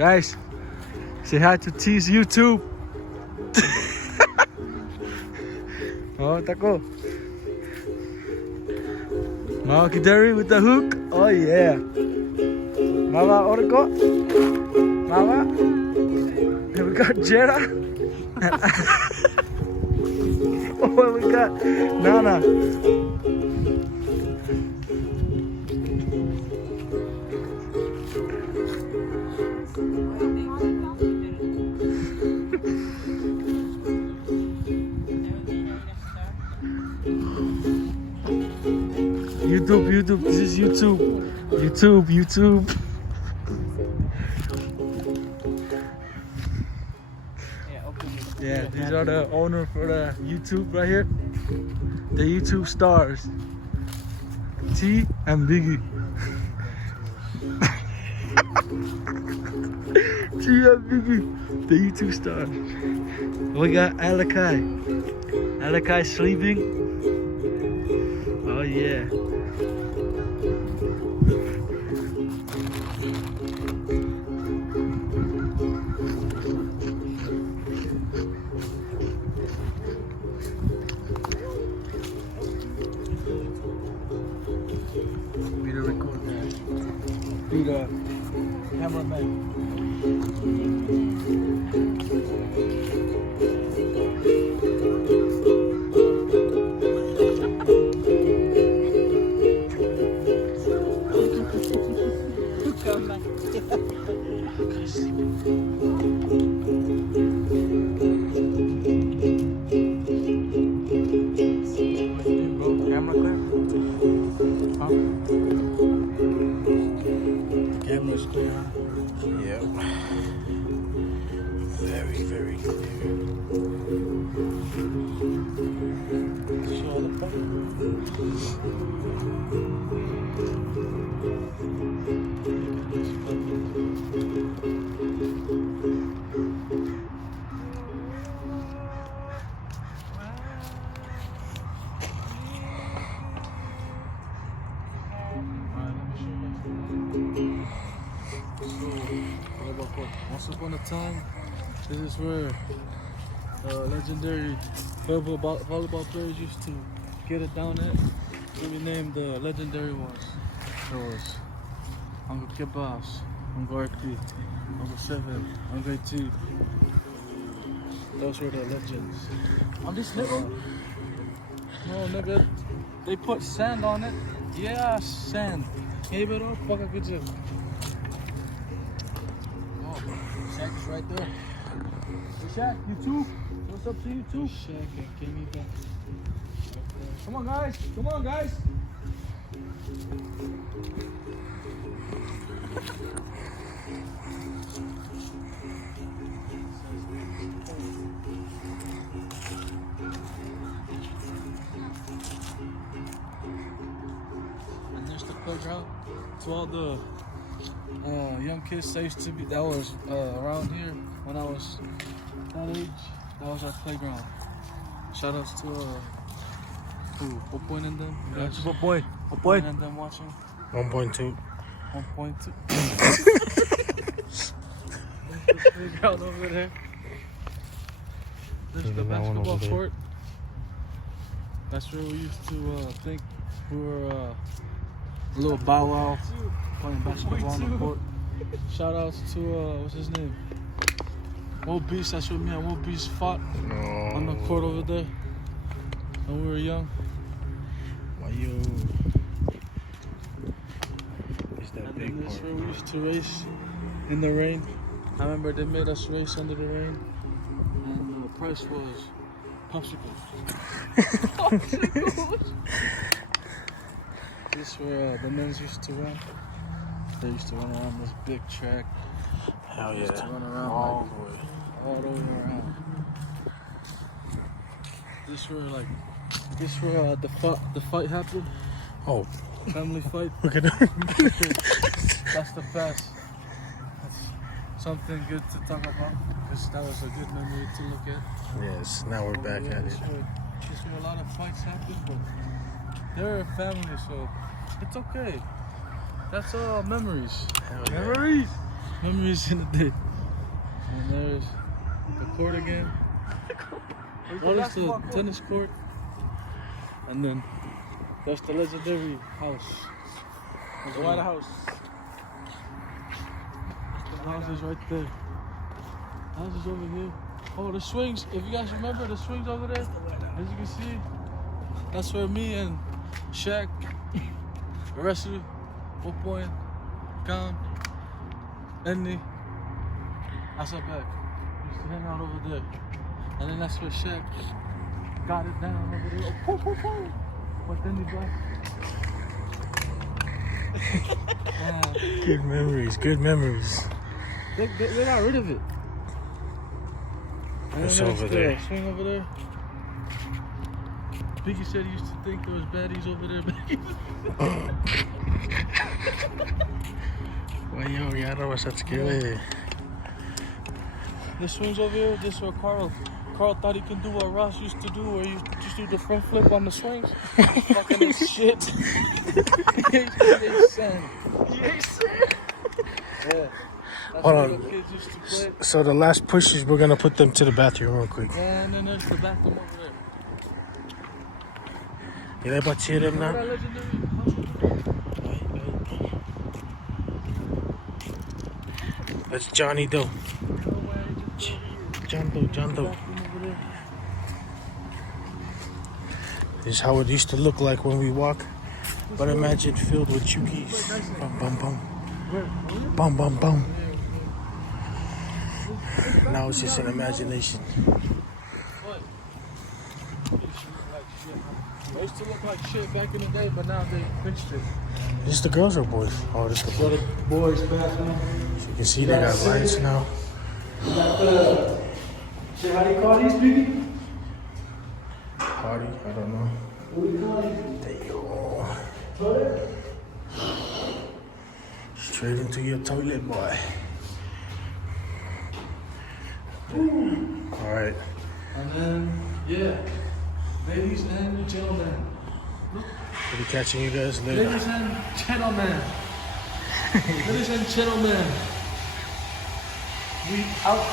Guys, say hi to T's YouTube. Oh, taco. Mama Kidari with the hook. Oh yeah. Mama Orko. Mama. And we got Jera. Oh, we got Nana. YouTube, this is YouTube. Yeah, these are the owner for the YouTube right here. The YouTube stars. T and Biggie. T and Biggie. The YouTube stars. We got Alakai. Alakai sleeping. Oh yeah. Be the recorder. Be the cameraman. Camera clear? Huh? Camera's clear, huh? Yep. Very, very clear. Show all the Once upon a time, this is where legendary volleyball players used to get it down at. Let me name the legendary ones. There was Uncle Kibas, Uncle RP, Uncle Seven, Uncle T. Those were the legends. On this nigga? No, nigga. They put sand on it. Yeah, sand. Hey, but oh, fuck, I could you. Shaq's right there. Hey, Shaq, you too? What's up to you too? Shaq and Kimmy back. Come on, guys. Come on, guys. And there's the playground to all the young kids that used to be, that was around here when I was that age. That was our playground. Shout outs to Popoy and them. Guys, Popoy. and them watching. 1.2. 1.2. Playground over there. There's the basketball court. That's where we used to think we were a little bow wow playing basketball on the court. Shout outs to what's his name? Will Beast. That's where me and Will Beast fought on the court over there when we were young. Why you? Is that And big then this part? where we used to race in the rain. I remember they made us race under the rain, and the price was popsicles. Popsicles. This is where the men's used to run. They used to run around this big track. Hell They used to yeah. run around All like, the way. all the way around. This where the fight happened. Oh, Family fight. look at that. That's the past. That's something good to talk about because that was a good memory to look at. Yes, now we're back at it. This where a lot of fights happen, but they're a family, so it's okay. That's all memories. Hell yeah. Memories. Memories in the day. And there's the court again. Oh, there's the tennis court. And then there's the legendary house. The White House. The house is right there. The house is over here. Oh, the swings. If you guys remember the swings over there, as you can see, that's where me and Shaq, the rest of Opoin, Khan, Enni, Asapek used to hang out over there. And then that's where Shaq got it down over there. Oh, poo, poo, poo. But then he got. Good memories, good memories. They got rid of it. And What's then over there's there? the swing over there. Biggie said he used to think there was baddies over there. Well, yo, ya no vas a escribir. The swings over here, this is where Carl thought he could do what Ross used to do, where he just do the front flip on the swings. Fucking his shit. He ain't sand. Yeah. That's Hold what on. the kids used to play. So the last pushes, we're gonna put them to the bathroom real quick. And then there's the bathroom over there. You let about see them Remember now? that legendary house? That's Johnny Doe. John Doe, John Doe. This is how it used to look like when we walk. But imagine filled with chuukese. Bum, bum, bum. Bum, bum, bum. Now it's just an imagination. It used to look like shit back in the day, but now they fixed it. Is this the girls or boys? Oh, this is the boys. Boys' bathroom. So you can see they got lights now. Shit, how do you call these, Biggie? Party, I don't know. What do you call these? Damn. Toilet? Straight into your toilet, boy. All right. And then, yeah, ladies and gentlemen. We'll be catching you guys later. Ladies and gentlemen. Ladies and gentlemen. We out.